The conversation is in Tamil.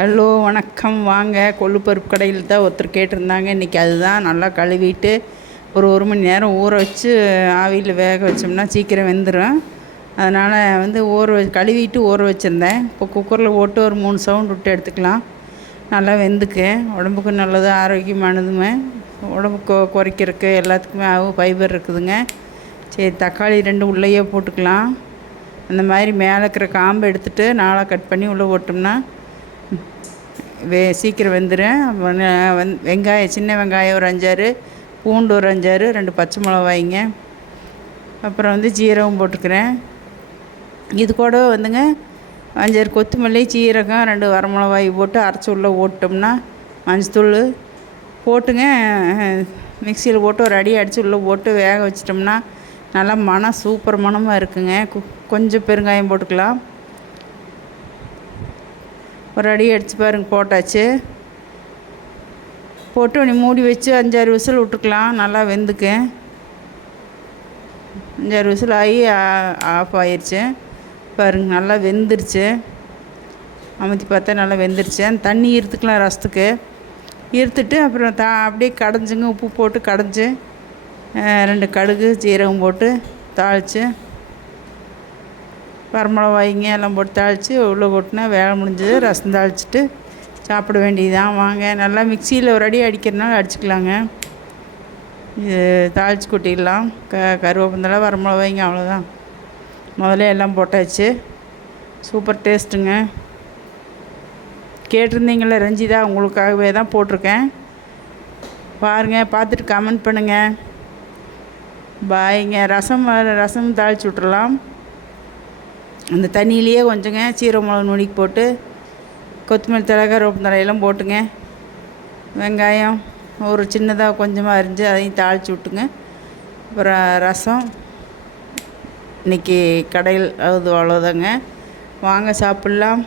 ஹலோ வணக்கம். வாங்க, கொள்ளுப்பருப்பு கடையில் தான் ஒருத்தர் கேட்டிருந்தாங்க. இன்றைக்கி அதுதான் நல்லா கழுவிட்டு ஒரு மணி நேரம் ஊற வச்சு ஆவியில் வேக வச்சோம்னா சீக்கிரம் வெந்துடும். அதனால் கழுவிட்டு ஊற வச்சுருந்தேன். இப்போ குக்கரில் போட்டு ஒரு 3 சவுண்ட் விட்டு எடுத்துக்கலாம். நல்லா வெந்துக்கு, உடம்புக்கு நல்லது, ஆரோக்கியமானதுமே, உடம்புக்கு குறைக்கிறதுக்கு எல்லாத்துக்குமே ஃபைபர் இருக்குதுங்க. சரி, தக்காளி 2 உள்ளேயே போட்டுக்கலாம். அந்த மாதிரி மேலே இருக்கிற காம்பை எடுத்துகிட்டு நாளாக கட் பண்ணி உள்ளே போட்டோம்னா சீக்கிரம் வெந்துடும். வெங்காயம், சின்ன வெங்காயம் ஒரு 5-6, பூண்டு ஒரு 5-6, 2 பச்சை மிளகாய்ங்க, அப்புறம் ஜீரகம் போட்டுக்கிறேன். இது கூட 5-6 கொத்தமல்லி, சீரகம், 2 வரமிளகாய் போட்டு அரைச்சி உள்ளே ஓட்டோம்னா, மஞ்சத்தூள் போட்டுங்க, மிக்சியில் போட்டு ஒரு அடி அடித்து உள்ளே போட்டு வேக வச்சிட்டோம்னா நல்லா மனம் சூப்பர் மணமாக இருக்குங்க. கொஞ்சம் பெருங்காயம் போட்டுக்கலாம். ஒரு அடி அடித்து பாருங்க, போட்டாச்சு. போட்டு மூடி வச்சு 5-6 விசில் விட்டுக்கலாம். நல்லா வெந்துக்கு. 5-6 விசில் ஆகி ஆஃப் ஆயிடுச்சு பாருங்க. நல்லா வெந்துருச்சு. அமுத்தி பார்த்தா நல்லா வெந்துருச்சு. அந்த தண்ணி ஈர்த்துக்கலாம், ரசத்துக்கு ஈர்த்துட்டு அப்புறம் அப்படியே கடைஞ்சிங்க, உப்பு போட்டு கடைஞ்சி 2 கடுகு சீரகம் போட்டு தாளித்து, வரமிளகாய்ங்க எல்லாம் போட்டு தாளித்து உள்ளே போட்டுனா வேலை முடிஞ்சது. ரசம் தாளிச்சிட்டு சாப்பிட வேண்டியதுதான். வாங்க, நல்லா மிக்சியில் ஒரு அடி அடிக்கிறதுனால அடிச்சுக்கலாங்க. இது தாளித்து கொட்டிடலாம். கருவேப்பந்தலை, வரமிளகாய்ங்க, அவ்வளோதான். முதல்ல எல்லாம் போட்டாச்சு. சூப்பர் டேஸ்ட்டுங்க. கேட்டிருந்தீங்களே ரஞ்சிதா, உங்களுக்காகவே தான் போட்டிருக்கேன். பாருங்கள், பார்த்துட்டு கமெண்ட் பண்ணுங்கள். பாய்ங்க. ரசம் தாளித்து விட்றலாம். அந்த தண்ணியிலையே கொஞ்சங்க சீரக மிளகு நுணுக்கி போட்டு, கொத்தமல்லி தழை, கருவேப்பந்தலையெல்லாம் போட்டுங்க, வெங்காயம் ஒரு சின்னதாக கொஞ்சமாக அரிஞ்சு அதையும் தாளித்து விட்டுங்க. அப்புறம் ரசம் இன்றைக்கி கடையில் அவ்வளோதாங்க. வாங்க சாப்பிட்லாம்.